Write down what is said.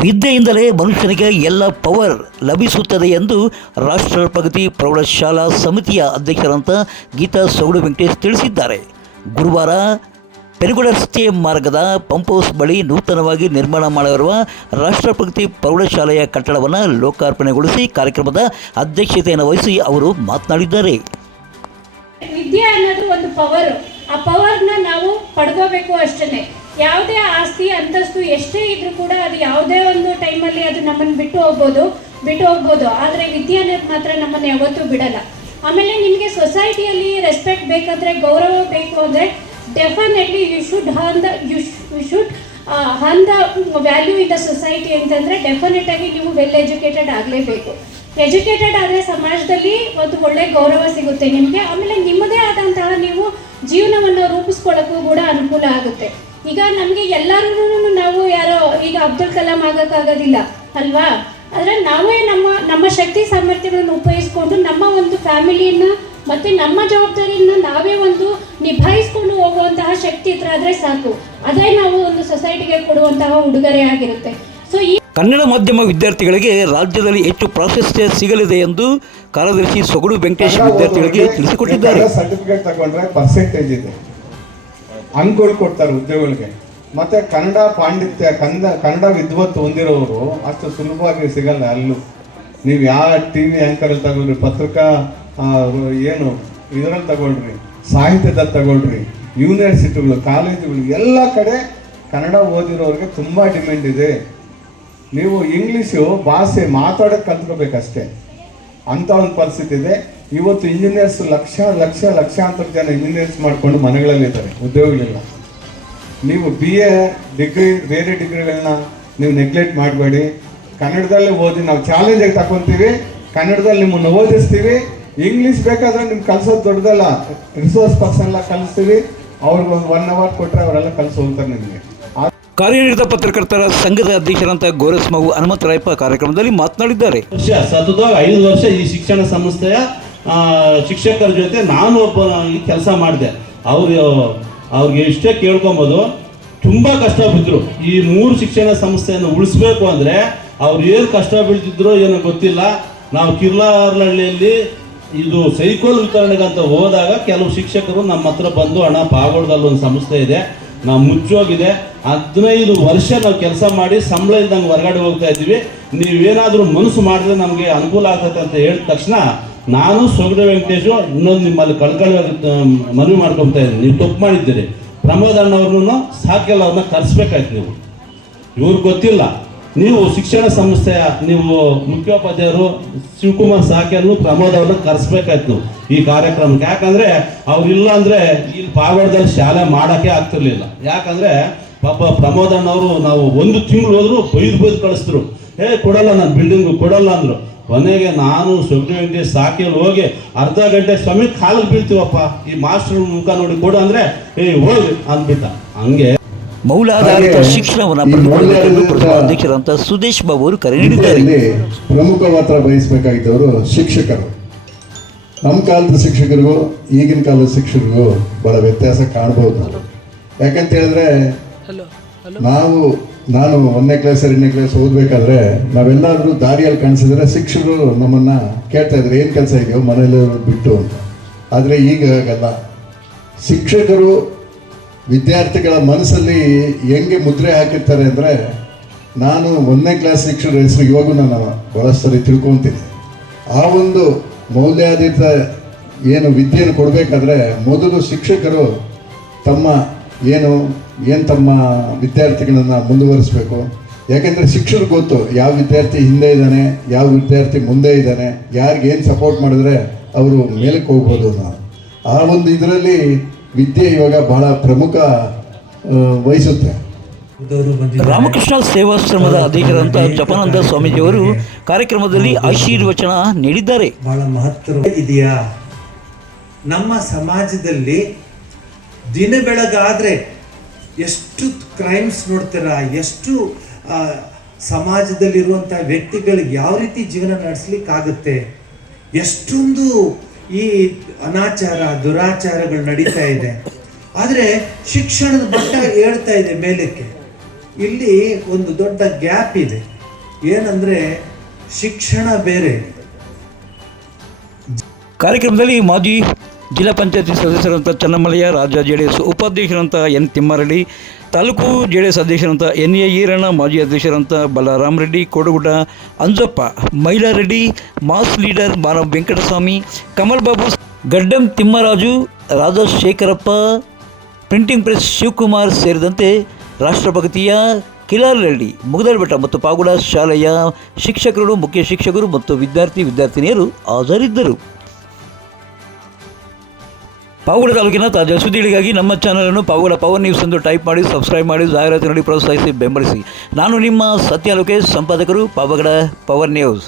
ವಿದ್ಯೆಯಿಂದಲೇ ಮನುಷ್ಯನಿಗೆ ಎಲ್ಲ ಪವರ್ ಲಭಿಸುತ್ತದೆ ಎಂದು ರಾಷ್ಟ್ರ ಪ್ರಗತಿ ಪ್ರೌಢಶಾಲಾ ಸಮಿತಿಯ ಅಧ್ಯಕ್ಷರಂತ ಗೀತಾ ಸೊಗಡು ವೆಂಕಟೇಶ್ ತಿಳಿಸಿದ್ದಾರೆ. ಗುರುವಾರ ಪೆನುಗೋಡ ರಸ್ತೆ ಮಾರ್ಗದ ಪಂಪ್ ಹೌಸ್ ಬಳಿ ನೂತನವಾಗಿ ನಿರ್ಮಾಣ ಮಾಡಿರುವ ರಾಷ್ಟ್ರ ಪ್ರಗತಿ ಪ್ರೌಢಶಾಲೆಯ ಕಟ್ಟಡವನ್ನು ಲೋಕಾರ್ಪಣೆಗೊಳಿಸಿ ಕಾರ್ಯಕ್ರಮದ ಅಧ್ಯಕ್ಷತೆಯನ್ನು ವಹಿಸಿ ಅವರು ಮಾತನಾಡಿದ್ದಾರೆ. ವಿದ್ಯೆ ಅನ್ನೋದು ಒಂದು ಪವರ್. ಆ ಪವರ್ನ ನಾವು ಪಡ್ಕೋಬೇಕು ಅಷ್ಟೇ. ಯಾವುದೇ ಆಸ್ತಿ ಅಂತಸ್ತು ಎಷ್ಟೇ ಇದ್ರೂ ಕೂಡ ಅದು ಯಾವುದೇ ಒಂದು ಟೈಮಲ್ಲಿ ಅದು ನಮ್ಮನ್ನು ಬಿಟ್ಟು ಹೋಗ್ಬೋದು. ಆದರೆ ವಿದ್ಯೆ ಅನ್ನೋದು ಮಾತ್ರ ನಮ್ಮನ್ನು ಯಾವತ್ತೂ ಬಿಡಲ್ಲ. ಆಮೇಲೆ ನಿಮಗೆ ಸೊಸೈಟಿಯಲ್ಲಿ ರೆಸ್ಪೆಕ್ಟ್ ಬೇಕಂದ್ರೆ, ಗೌರವ ಬೇಕು ಅಂದರೆ definitely you should earn the value in the society ಅಂತಂದರೆ ಡೆಫಿನೆಟ್ ಆಗಿ ನೀವು ವೆಲ್ ಎಜುಕೇಟೆಡ್ ಆಗಲೇಬೇಕು. ಎಜುಕೇಟೆಡ್ ಆದರೆ ಸಮಾಜದಲ್ಲಿ ಒಂದು ಒಳ್ಳೆ ಗೌರವ ಸಿಗುತ್ತೆ ನಿಮಗೆ. ಆಮೇಲೆ ನಿಮ್ಮದೇ ಆದಂತಹ ನೀವು ಜೀವನವನ್ನು ರೂಪಿಸ್ಕೊಳ್ಳೋಕ್ಕೂ ಕೂಡ ಅನುಕೂಲ ಆಗುತ್ತೆ. ಈಗ ನಮಗೆ ಎಲ್ಲರೂ ನಾವು ಯಾರೋ ಈಗ ಅಬ್ದುಲ್ ಕಲಾಂ ಆಗೋಕ್ಕಾಗೋದಿಲ್ಲ ಅಲ್ವಾ? ಆದರೆ ನಾವೇ ನಮ್ಮ ಶಕ್ತಿ ಸಾಮರ್ಥ್ಯಗಳನ್ನು ಉಪಯೋಗಿಸ್ಕೊಂಡು ನಮ್ಮ ಒಂದು ಫ್ಯಾಮಿಲಿಯನ್ನು ಮತ್ತು ನಮ್ಮ ಜವಾಬ್ದಾರಿಯನ್ನು ನಾವೇ ಒಂದು ನಿಭಾಯಿಸ್ಕೊಂಡು ಹೋಗುವಂತಹ ಶಕ್ತಿ ಇದ್ರೆ ಆದರೆ ಸಾಕು. ಅದೇ ನಾವು ಒಂದು ಸೊಸೈಟಿಗೆ ಕೊಡುವಂತಹ ಉಡುಗೊರೆ ಆಗಿರುತ್ತೆ. ಸೊ ಈ ಕನ್ನಡ ಮಾಧ್ಯಮ ವಿದ್ಯಾರ್ಥಿಗಳಿಗೆ ರಾಜ್ಯದಲ್ಲಿ ಹೆಚ್ಚು ಪ್ರಾಶಸ್ತ್ಯ ಸಿಗಲಿದೆ ಎಂದು ಕಾರ್ಯದರ್ಶಿ ಸೊಗಡು ವೆಂಕಟೇಶ್ ವಿದ್ಯಾರ್ಥಿಗಳಿಗೆ ತಿಳಿಸಿಕೊಟ್ಟಿದ್ದಾರೆ. ಸರ್ಟಿಫಿಕೇಟ್ ತಗೊಂಡ್ರೆ ಪರ್ಸೆಂಟೇಜ್ ಇದೆ, ಅಂಕಗಳು ಕೊಡ್ತಾರೆ ಉದ್ಯೋಗಗಳಿಗೆ. ಮತ್ತೆ ಕನ್ನಡ ಪಾಂಡಿತ್ಯ, ಕನ್ನಡ ವಿದ್ವತ್ತು ಹೊಂದಿರೋರು ಅಷ್ಟು ಸುಲಭವಾಗಿ ಸಿಗಲ್ಲ ಅಲ್ಲೂ. ನೀವು ಯಾವ TV ಆ್ಯಂಕರಲ್ಲಿ ತಗೊಳ್ರಿ, ಪತ್ರಿಕಾ ಏನು ಇದರಲ್ಲಿ ತಗೊಳ್ರಿ, ಸಾಹಿತ್ಯದಲ್ಲಿ ತಗೊಳ್ರಿ, ಯೂನಿವರ್ಸಿಟಿಗಳು, ಕಾಲೇಜುಗಳು ಎಲ್ಲ ಕಡೆ ಕನ್ನಡ ಓದಿರೋರಿಗೆ ತುಂಬ ಡಿಮ್ಯಾಂಡ್ ಇದೆ. ನೀವು ಇಂಗ್ಲೀಷು ಭಾಷೆ ಮಾತಾಡೋಕ್ಕೆ ಕಲ್ತ್ಕೋಬೇಕಷ್ಟೇ, ಅಂಥ ಒಂದು ಪರಿಸ್ಥಿತಿ ಇದೆ. ಇವತ್ತು ಇಂಜಿನಿಯರ್ಸ್ ಲಕ್ಷಾಂತರ ಜನ ಇಂಜಿನಿಯರ್ಸ್ ಮಾಡಿಕೊಂಡು ಮನೆಗಳಲ್ಲಿದ್ದಾರೆ, ಉದ್ಯೋಗಗಳಿಲ್ಲ. ನೀವು BA ಡಿಗ್ರಿ, ಬೇರೆ ಡಿಗ್ರಿಗಳನ್ನ ನೀವು ನೆಗ್ಲೆಕ್ಟ್ ಮಾಡಬೇಡಿ. ಕನ್ನಡದಲ್ಲೇ ಓದಿ, ನಾವು ಚಾಲೆಂಜಾಗಿ ತಗೊತೀವಿ, ಕನ್ನಡದಲ್ಲಿ ನಿಮ್ಮನ್ನು ಓದಿಸ್ತೀವಿ. ಇಂಗ್ಲೀಷ್ ಬೇಕಾದ್ರೆ ನಿಮ್ಗೆ ಕಲಿಸೋದು ದೊಡ್ಡದಲ್ಲ, ರಿಸೋರ್ಸ್ ಪರ್ಸನ್ ಎಲ್ಲ ಕಲಿಸ್ತೀವಿ. ಅವ್ರಿಗೆ ಒಂದು 1 hour ಕೊಟ್ಟರೆ ಅವರೆಲ್ಲ ಕಲಿಸಿ ಹೋಗ್ತಾರೆ ನಿಮಗೆ. ಕಾರ್ಯನಿರತ ಪತ್ರಕರ್ತರ ಸಂಘದ ಅಧ್ಯಕ್ಷರಂತ ಗೋರಸ್ಮವು ಹನುಮಂತರಾಯಪ್ಪ ಕಾರ್ಯಕ್ರಮದಲ್ಲಿ ಮಾತನಾಡಿದ್ದಾರೆ. ಸತತವಾಗಿ 5 ವರ್ಷ ಈ ಶಿಕ್ಷಣ ಸಂಸ್ಥೆಯ ಶಿಕ್ಷಕರ ಜೊತೆ ನಾನು ಒಬ್ಬ ಕೆಲಸ ಮಾಡಿದೆ. ಅವ್ರಿಗೆ ಇಷ್ಟೇ ಕೇಳ್ಕೊಬೋದು, ತುಂಬ ಕಷ್ಟ ಬಿದ್ದರು. ಈ 3 ಶಿಕ್ಷಣ ಸಂಸ್ಥೆಯನ್ನು ಉಳಿಸ್ಬೇಕು ಅಂದರೆ ಅವ್ರು ಏನು ಕಷ್ಟ ಬೀಳ್ತಿದ್ರು ಏನೋ ಗೊತ್ತಿಲ್ಲ. ನಾವು ಕಿರ್ಲಾರ್ಲಹಳ್ಳಿಯಲ್ಲಿ ಇದು ಸೈಕಲ್ ವಿತರಣೆಗಂತ ಹೋದಾಗ ಕೆಲವು ಶಿಕ್ಷಕರು ನಮ್ಮ ಹತ್ರ ಬಂದು, ಅಣ್ಣ ಪಾಗೋಡದಲ್ಲಿ ಒಂದು ಸಂಸ್ಥೆ ಇದೆ, ನಾವು ಮುಚ್ಚೋಗಿದೆ, 15 ವರ್ಷ ನಾವು ಕೆಲಸ ಮಾಡಿ ಸಂಬಳ ಇಲ್ದಂಗೆ ಹೊರಗಡೆ ಹೋಗ್ತಾ ಇದ್ದೀವಿ, ನೀವೇನಾದರೂ ಮನಸ್ಸು ಮಾಡಿದ್ರೆ ನಮಗೆ ಅನುಕೂಲ ಆಗ್ತದೆ ಅಂತ ಹೇಳಿದ ತಕ್ಷಣ ನಾನು ಸೊಗಡು ವೆಂಕಟೇಶು ಇನ್ನೊಂದು ನಿಮ್ಮಲ್ಲಿ ಕಳ್ಕೊಳ್ಳೋ ಮನವಿ ಮಾಡ್ಕೊತಾ ಇದ್ದೀನಿ. ನೀವು ತಪ್ಪು ಮಾಡಿದ್ದೀರಿ. ಪ್ರಮೋದ್ ಅಣ್ಣವ್ರನ್ನೂ ಸಾಕೆಲ್ಲ ಅವ್ರನ್ನ ಕರೆಸ್ಬೇಕಾಯ್ತು. ನೀವು ಇವ್ರಿಗೆ ಗೊತ್ತಿಲ್ಲ, ನೀವು ಶಿಕ್ಷಣ ಸಂಸ್ಥೆಯ ನೀವು ಮುಖ್ಯೋಪಾಧ್ಯಾಯರು ಶಿವಕುಮಾರ್ ಸಾಕೆಯನ್ನು ಪ್ರಮೋದ್ ಅವ್ರನ್ನ ಕರೆಸ್ಬೇಕಾಯ್ತು ನೀವು ಈ ಕಾರ್ಯಕ್ರಮಕ್ಕೆ. ಯಾಕಂದರೆ ಅವ್ರಿಲ್ಲ ಅಂದರೆ ಇಲ್ಲಿ ಪಾಗೋಡದಲ್ಲಿ ಶಾಲೆ ಮಾಡೋಕ್ಕೆ ಆಗ್ತಿರ್ಲಿಲ್ಲ. ಯಾಕಂದರೆ ಪಾಪ ಪ್ರಮೋದ್ ಅಣ್ಣವರು ನಾವು 1 ತಿಂಗಳು ಹೋದ್ರು ಬೈದು ಕಳಿಸಿದ್ರು. ಕೊಡಲ್ಲ, ನಾನು ಬಿಲ್ಡಿಂಗು ಕೊಡಲ್ಲ ಅಂದರು. ಕೊನೆಗೆ ನಾನು ಸೊಗಡು ವೆಂಕಟೇಶ್ ಸಾಕಿಯಲ್ಲಿ ಹೋಗಿ ಅರ್ಧ ಗಂಟೆ ಸ್ವಾಮಿ ಕಾಲಿಗೆ ಬೀಳ್ತೀವಪ್ಪ, ಈ ಮಾಸ್ಟರ್ ಮುಖ ನೋಡಿ ಕೊಡು ಅಂದರೆ ಹೋಗಿ ಅಂದ್ಬಿಟ್ಟ. ಹಂಗೆ ಮೌಲಾಧಾರಿತ ಶಿಕ್ಷಣವನ್ನು ಪಡೆದುಕೊಳ್ಳಬೇಕೆಂದು ಅಧ್ಯಕ್ಷರಂತ ಸುದೇಶ್ ಬಾಬು ಅವರು ಕರೆ ನೀಡಿದ್ದಾರೆ. ಪ್ರಮುಖ ಪಾತ್ರ ವಹಿಸಬೇಕಾಗಿದ್ದವರು ಶಿಕ್ಷಕರು. ನಮ್ಮ ಕಾಲದ ಶಿಕ್ಷಕರಿಗೂ ಈಗಿನ ಕಾಲದ ಶಿಕ್ಷಕರಿಗೂ ಬಹಳ ವ್ಯತ್ಯಾಸ ಕಾಣಬಹುದು ನಾವು. ಯಾಕಂತ ಹೇಳಿದ್ರೆ ನಾನು 1ನೇ ಕ್ಲಾಸ್ 2ನೇ ಕ್ಲಾಸ್ ಓದಬೇಕಾದ್ರೆ ನಾವೆಲ್ಲರೂ ದಾರಿಯಲ್ಲಿ ಕಾಣಿಸಿದ್ರೆ ಶಿಕ್ಷಕರು ನಮ್ಮನ್ನು ಕೇಳ್ತಾ ಇದ್ರು, ಏನು ಕೆಲಸ ಇದೆಯೋ ಮನೇಲಿ ಬಿಟ್ಟು ಅಂತ. ಆದರೆ ಈಗ ಹಾಗಲ್ಲ. ಶಿಕ್ಷಕರು ವಿದ್ಯಾರ್ಥಿಗಳ ಮನಸ್ಸಲ್ಲಿ ಹೆಂಗೆ ಮುದ್ರೆ ಹಾಕಿರ್ತಾರೆ ಅಂದರೆ, ನಾನು 1ನೇ ಕ್ಲಾಸ್ ಶಿಕ್ಷಕರ ಹೆಸರು ಇವಾಗೂ ನಾನು ಭಾಳಷ್ಟು ಸರಿ ತಿಳ್ಕೊತೀನಿ. ಆ ಒಂದು ಮೌಲ್ಯಾಧಾರಿತ ಏನು ವಿದ್ಯೆಯನ್ನು ಕೊಡಬೇಕಾದ್ರೆ ಮೊದಲು ಶಿಕ್ಷಕರು ತಮ್ಮ ವಿದ್ಯಾರ್ಥಿಗಳನ್ನು ಮುಂದುವರಿಸಬೇಕು. ಯಾಕೆಂದರೆ ಶಿಕ್ಷಕರು ಗೊತ್ತು ಯಾವ ವಿದ್ಯಾರ್ಥಿ ಹಿಂದೆ ಇದ್ದಾನೆ, ಯಾವ ವಿದ್ಯಾರ್ಥಿ ಮುಂದೆ ಇದ್ದಾನೆ, ಯಾರಿಗೆ ಏನು ಸಪೋರ್ಟ್ ಮಾಡಿದ್ರೆ ಅವರು ಮೇಲಕ್ಕೆ ಹೋಗ್ಬೋದು ಅನ್ನೋ ಆ ಒಂದು ಇದರಲ್ಲಿ ವಿದ್ಯೆ ಇವಾಗ ಬಹಳ ಪ್ರಮುಖ ವಹಿಸುತ್ತೆ. ರಾಮಕೃಷ್ಣ ಸೇವಾಶ್ರಮದ ಅಧ್ಯಕ್ಷರಂತ ಜಪಾನಂದ ಸ್ವಾಮೀಜಿಯವರು ಕಾರ್ಯಕ್ರಮದಲ್ಲಿ ಆಶೀರ್ವಚನ ನೀಡಿದ್ದಾರೆ. ಬಹಳ ಮಹತ್ವ ಇದೆಯಾ ನಮ್ಮ ಸಮಾಜದಲ್ಲಿ? ದಿನ ಬೆಳಗಾದ್ರೆ ಎಷ್ಟು ಕ್ರೈಮ್ಸ್ ನೋಡ್ತೀರಾ, ಎಷ್ಟು ಸಮಾಜದಲ್ಲಿರುವಂಥ ವ್ಯಕ್ತಿಗಳಿಗೆ ಯಾವ ರೀತಿ ಜೀವನ ನಡೆಸಲಿಕ್ಕಾಗುತ್ತೆ, ಎಷ್ಟೊಂದು ಈ ಅನಾಚಾರ ದುರಾಚಾರಗಳು ನಡೀತಾ ಇದೆ. ಆದರೆ ಶಿಕ್ಷಣದ ಮಟ್ಟ ಏಳ್ತಾ ಇದೆ ಮೇಲಕ್ಕೆ. ಇಲ್ಲಿ ಒಂದು ದೊಡ್ಡ ಗ್ಯಾಪ್ ಇದೆ. ಏನಂದ್ರೆ ಶಿಕ್ಷಣ ಬೇರೆ. ಕಾರ್ಯಕ್ರಮದಲ್ಲಿ ಮಾಜಿ ಜಿಲ್ಲಾ ಪಂಚಾಯತಿ ಸದಸ್ಯರಂಥ ಚನ್ನಮಲ್ಲಯ್ಯ, ರಾಜ್ಯ JDS ಉಪಾಧ್ಯಕ್ಷರಂಥ ಎನ್ ತಿಮ್ಮಾರೆಡ್ಡಿ, ತಾಲೂಕು JDS ಅಧ್ಯಕ್ಷರಂಥ NA ಈರಣ್ಣ, ಮಾಜಿ ಅಧ್ಯಕ್ಷರಂಥ ಬಲರಾಮ್ ರೆಡ್ಡಿ, ಕೋಡಗುಡ್ಡ ಅಂಜಪ್ಪ, ಮಹಿಳಾ Reddy, mass leader Manav Venkataswamy, Kamal Babu, Gaddam Thimmaraju, Rajashekarappa, printing press Shivakumar ಸೇರಿದಂತೆ ರಾಷ್ಟ್ರಭಕ್ತಿಯ ಕಿಲಾರ್ ರೆಡ್ಡಿ, ಮುಗದಲ್ಬೆಟ್ಟ ಮತ್ತು ಪಾಗುಡ ಶಾಲೆಯ ಶಿಕ್ಷಕರು, ಮುಖ್ಯ ಶಿಕ್ಷಕರು ಮತ್ತು ವಿದ್ಯಾರ್ಥಿನಿಯರು ಹಾಜರಿದ್ದರು. ಪಾವಗಡ ತಾಲೂಕಿನ ತಾಜಾ ಸುದ್ದಿಗಳಿಗಾಗಿ ನಮ್ಮ ಚಾನಲನ್ನು ಪಾವಗಡ ಪವರ್ ನ್ಯೂಸ್ ಎಂದು ಟೈಪ್ ಮಾಡಿ, ಸಬ್ಸ್ಕ್ರೈಬ್ ಮಾಡಿ, ಜಾಹೀರಾತು ನೋಡಿ ಪ್ರೋತ್ಸಾಹಿಸಿ ಬೆಂಬಲಿಸಿ. ನಾನು ನಿಮ್ಮ ಸತ್ಯ ಲೋಕೇಶ್, ಸಂಪಾದಕರು, ಪಾವಗಡ ಪವರ್ ನ್ಯೂಸ್.